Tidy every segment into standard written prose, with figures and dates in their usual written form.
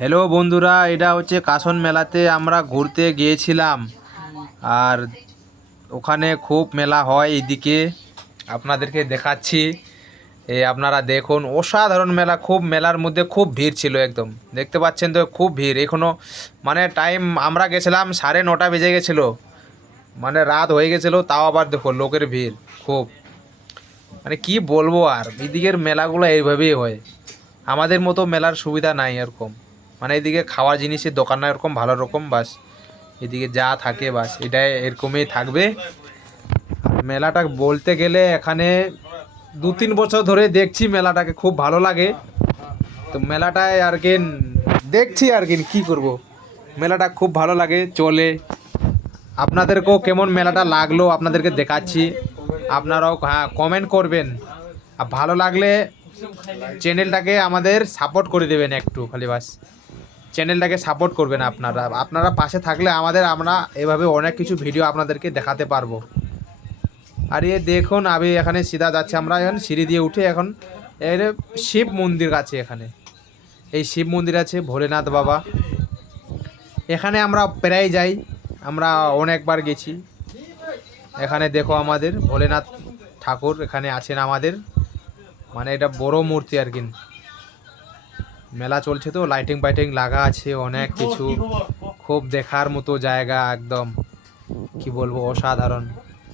Hello বন্ধুরা, এটা হচ্ছে কাশন মেলাতে আমরা ঘুরতে গিয়েছিলাম। আর ওখানে খুব মেলা হয় এইদিকে, আপনাদেরকে দেখাচ্ছি। আপনারা দেখুন, অসাধারণ মেলা। খুব মেলার মধ্যে খুব ভিড় ছিল, একদম দেখতে পাচ্ছেন তো, খুব ভিড়। এখনও মানে টাইম আমরা গেছিলাম 9:30 বেজে গেছিলো, মানে রাত হয়ে গেছিলো, তাও আবার দেখো লোকের ভিড় খুব। মানে কি বলবো, আর এদিকের মেলাগুলো এইভাবেই হয়। আমাদের মতো মেলার সুবিধা নাই এরকম। মানে এদিকে খাওয়ার জিনিসের দোকান না এরকম ভালো রকম, বাস এদিকে যা থাকে বাস এটাই এরকমই থাকবে। মেলাটা বলতে গেলে এখানে 2-3 বছর ধরে দেখছি মেলাটাকে, খুব ভালো লাগে। তো মেলাটায় আর কি দেখছি, আর কি করব, মেলাটা খুব ভালো লাগে চলে। আপনাদেরকেও কেমন মেলাটা লাগলো আপনাদেরকে দেখাচ্ছি। আপনারাও হ্যাঁ কমেন্ট করবেন, আর ভালো লাগলে চ্যানেলটাকে আমাদের সাপোর্ট করে দেবেন একটু, খালি বাস চ্যানেলটাকে সাপোর্ট করবেন। আপনারা আপনারা পাশে থাকলে আমরা এভাবে অনেক কিছু ভিডিও আপনাদেরকে দেখাতে পারবো। আর দেখুন, আমি এখানে সিধা যাচ্ছে, আমরা এখন সিঁড়ি দিয়ে উঠে এখন এর শিব মন্দির আছে। এখানে এই শিব মন্দির আছে, ভোলেনাথ বাবা। এখানে আমরা প্রায় যাই, আমরা অনেকবার গেছি। এখানে দেখো আমাদের ভোলেনাথ ঠাকুর এখানে আছেন আমাদের, মানে এটা বড় মূর্তি আর কি। মেলা চলছে তো, লাইটিং ফাইটিং লাগা আছে, অনেক কিছু, খুব দেখার মতো জায়গা একদম। কি বলবো, অসাধারণ।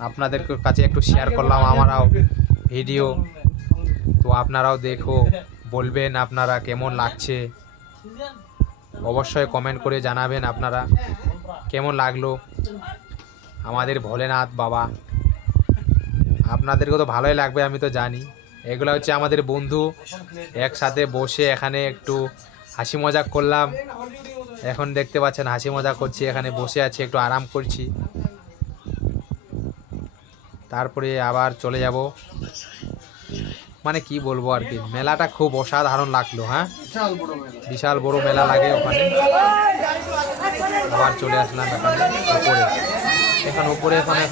আপনাদের কাছে একটু শেয়ার করলাম আমরাও ভিডিও, তো আপনারাও দেখো, বলবেন আপনারা কেমন লাগছে। অবশ্যই কমেন্ট করে জানাবেন আপনারা কেমন লাগলো আমাদের ভোলেনাথ বাবা। আপনাদেরকে তো ভালোই লাগবে আমি তো জানি। এগুলো হচ্ছে আমাদের বন্ধু, একসাথে বসে এখানে একটু হাসি মজাক করলাম। এখন দেখতে পাচ্ছেন হাসি মজাক করছি, এখানে বসে আছি, একটু আরাম করছি। তারপরে আবার চলে যাব। মানে কি বলবো আর কি, মেলাটা খুব অসাধারণ লাগলো। হ্যাঁ, বিশাল বড় মেলা লাগে ওখানে। আবার চলে আসলাম এখানে উপরে, এখন উপরে এখানে